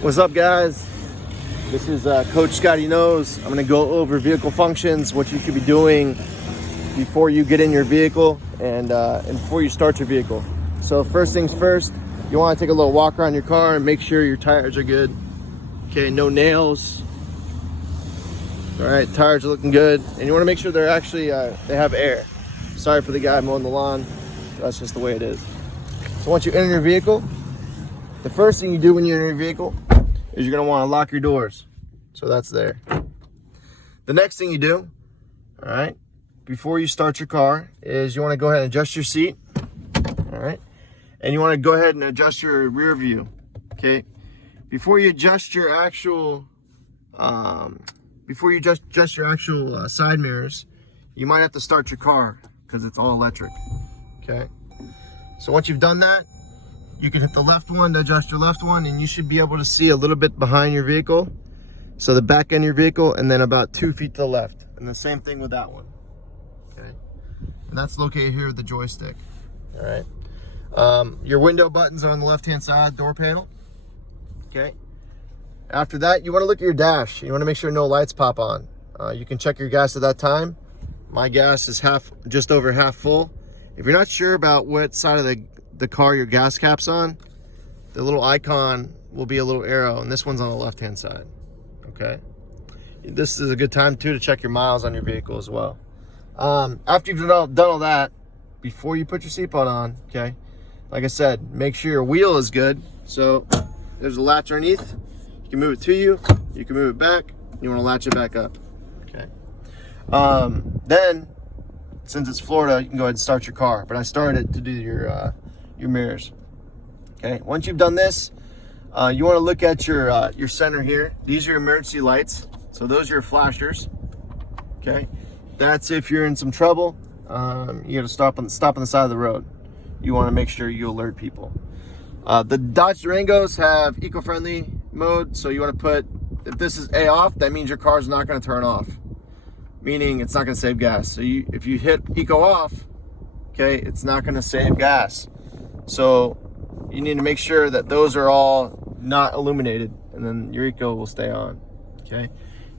What's up, guys? This is Coach Scotty Knows. I'm going to go over vehicle functions, what you should be doing before you get in your vehicle and before you start your vehicle. So first things first, you want to take a little walk around your car and make sure your tires are good. Okay, no nails. All right, tires are looking good, and you want to make sure they're actually they have air. Sorry for the guy mowing the lawn. That's just the way it is. So once you enter your vehicle, the first thing you do when you enter your vehicle is you're going to want to lock your doors. So that's there. The next thing you do, all right, before you start your car is you want to go ahead and adjust your seat. All right. And you want to go ahead and adjust your rear view. Okay. Before you adjust your actual side mirrors, you might have to start your car because it's all electric. Okay. So once you've done that, you can hit the left one to adjust your left one, and you should be able to see a little bit behind your vehicle. So the back end of your vehicle, and then about 2 feet to the left. And the same thing with that one. Okay. And that's located here with the joystick. All right. Your window buttons are on the left-hand side, door panel. Okay. After that, you want to look at your dash. You want to make sure no lights pop on. You can check your gas at that time. My gas is just over half full. If you're not sure about what side of the car your gas cap's on, the little icon will be a little arrow, and this one's on the left-hand side. Okay. This is a good time too to check your miles on your vehicle as well. After you've done all that, before you put your seatbelt on, okay, like I said, make sure your wheel is good. So there's a latch underneath. You can move it to you. You can move it back. You want to latch it back up. Okay. Then, since it's Florida, you can go ahead and start your car. But I started to do your mirrors. Okay. Once you've done this, you want to look at your center here. These are your emergency lights. So those are your flashers. Okay. That's if you're in some trouble. You got to stop on the side of the road. You want to make sure you alert people. The Dodge Durangos have eco-friendly mode, so you want to put, if this is A off, that means your car's not going to turn off, meaning it's not going to save gas. So if you hit eco off, okay, it's not going to save gas. So you need to make sure that those are all not illuminated, and then your eco will stay on. Okay,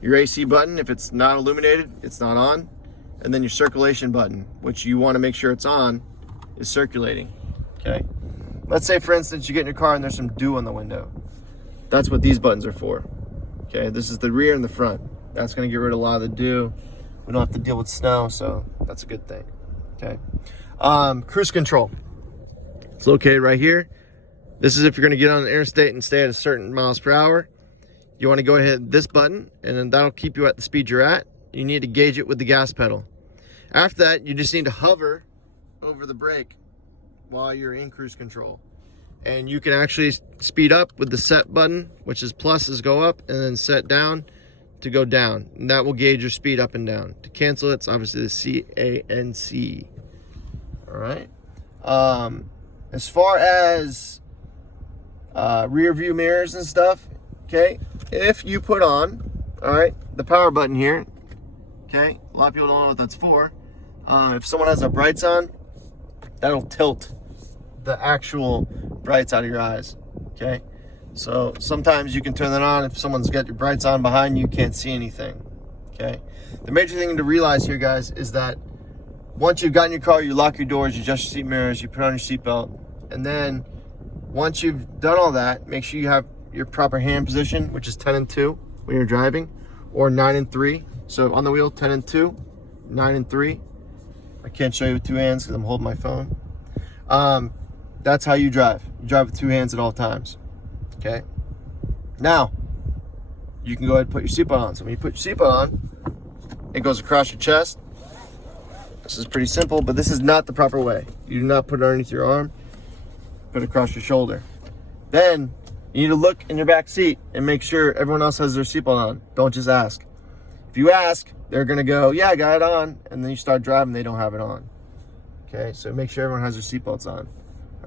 your AC button, if it's not illuminated, it's not on. And then your circulation button, which you want to make sure it's on, is circulating. Okay. Let's say, for instance, you get in your car and there's some dew on the window. That's what these buttons are for. Okay. This is the rear and the front. That's going to get rid of a lot of the dew. We don't have to deal with snow, so that's a good thing. Okay. Cruise control. It's located right here. This is if you're going to get on the interstate and stay at a certain miles per hour. You want to go ahead and hit this button, and then that'll keep you at the speed you're at. You need to gauge it with the gas pedal. After that, you just need to hover over the brake while you're in cruise control. And you can actually speed up with the set button, which is plus is go up, and then set down to go down. And that will gauge your speed up and down. To cancel it, it's obviously the CANC. All right. As far as rear view mirrors and stuff, okay, if you put on, all right, the power button here, okay, a lot of people don't know what that's for. If someone has their brights on, that'll tilt the actual brights out of your eyes. Okay. So sometimes you can turn that on if someone's got your brights on behind you, can't see anything. Okay. The major thing to realize here, guys, is that once you've gotten your car, you lock your doors, you adjust your seat mirrors, you put on your seatbelt, and then once you've done all that, make sure you have your proper hand position, which is 10 and 2 when you're driving, or 9 and 3. So on the wheel, 10 and 2, 9 and 3. I can't show you with two hands because I'm holding my phone. That's how you drive. You drive with two hands at all times. Okay. Now, you can go ahead and put your seatbelt on. So when you put your seatbelt on, it goes across your chest. This is pretty simple, but this is not the proper way. You do not put it underneath your arm. Put it across your shoulder. Then you need to look in your back seat and make sure everyone else has their seatbelt on. Don't just ask. If you ask, they're going to go, yeah, I got it on. And then you start driving, they don't have it on. Okay, so make sure everyone has their seatbelts on.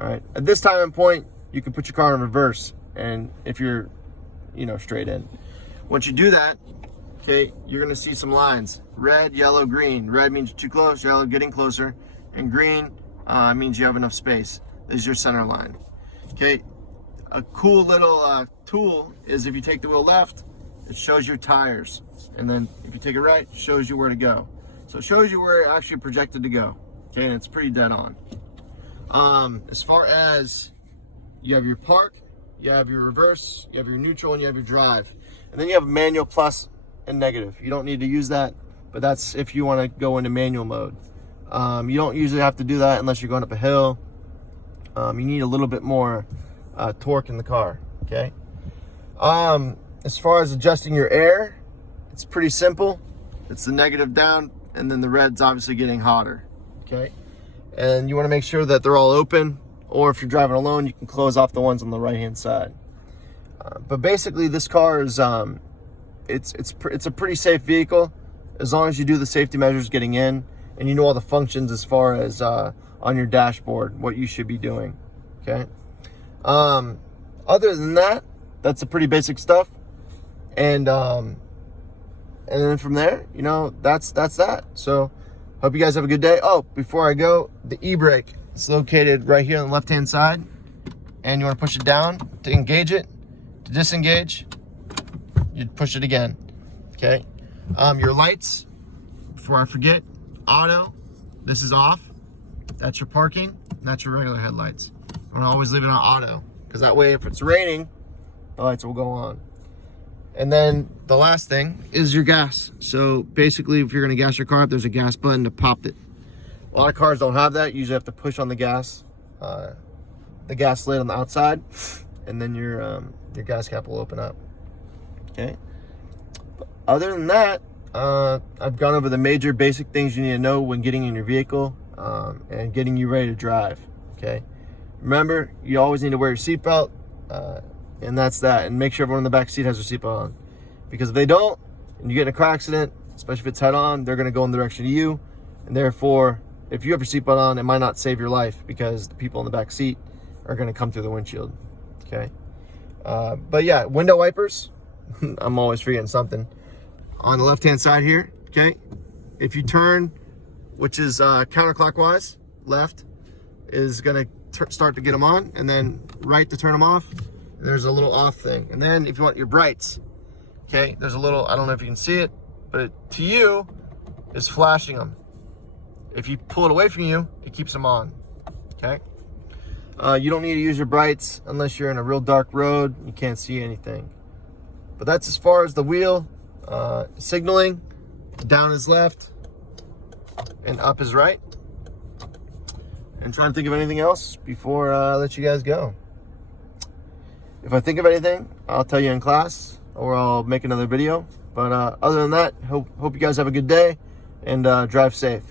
All right. At this time and point, you can put your car in reverse. And if you're, straight in. Once you do that, okay, you're going to see some lines. Red, yellow, green. Red means you're too close. Yellow, getting closer. And green means you have enough space. This is your center line. Okay. a cool little tool is if you take the wheel left, it shows your tires. And then if you take it right, it shows you where to go. So it shows you where it actually projected to go. Okay, and it's pretty dead on. As far as you have your park, you have your reverse, you have your neutral, and you have your drive. And then you have manual plus and negative. You don't need to use that, but that's if you want to go into manual mode. You don't usually have to do that unless you're going up a hill. You need a little bit more torque in the car, okay? As far as adjusting your air, it's pretty simple. It's the negative down, and then the red's obviously getting hotter, okay? And you want to make sure that they're all open, or if you're driving alone, you can close off the ones on the right-hand side. But basically, this car is it's a pretty safe vehicle as long as you do the safety measures getting in, and you know all the functions as far as on your dashboard, what you should be doing, okay? Other than that, that's the pretty basic stuff. And then from there, you know, that's that. So hope you guys have a good day. Oh, before I go, the e-brake is located right here on the left-hand side, and you want to push it down to engage it. To disengage, you push it again, okay? Your lights, before I forget, auto, this is off. That's your parking, that's your regular headlights. I want to always leave it on auto, because that way if it's raining, the lights will go on. And then the last thing is your gas. So basically, if you're going to gas your car up, there's a gas button to pop it. A lot of cars don't have that. You usually have to push on the gas lid on the outside, and then your gas cap will open up. Okay. But other than that, I've gone over the major basic things you need to know when getting in your vehicle and getting you ready to drive. Okay. Remember, you always need to wear your seatbelt. And that's that. And make sure everyone in the back seat has their seatbelt on. Because if they don't, and you get in a car accident, especially if it's head on, they're going to go in the direction of you. And therefore, if you have your seatbelt on, it might not save your life because the people in the back seat are going to come through the windshield. Okay. But yeah, window wipers. I'm always forgetting something. On the left-hand side here, okay? If you turn, which is counterclockwise, left is going to start to get them on, and then right to turn them off. There's a little off thing. And then if you want your brights, okay, there's a little, I don't know if you can see it, but to you is flashing them. If you pull it away from you, it keeps them on, okay? You don't need to use your brights unless you're in a real dark road, you can't see anything. But that's as far as the wheel. Signaling, down is left and up is right. And trying to think of anything else before I let you guys go. If I think of anything, I'll tell you in class or I'll make another video. But other than that, hope you guys have a good day and drive safe.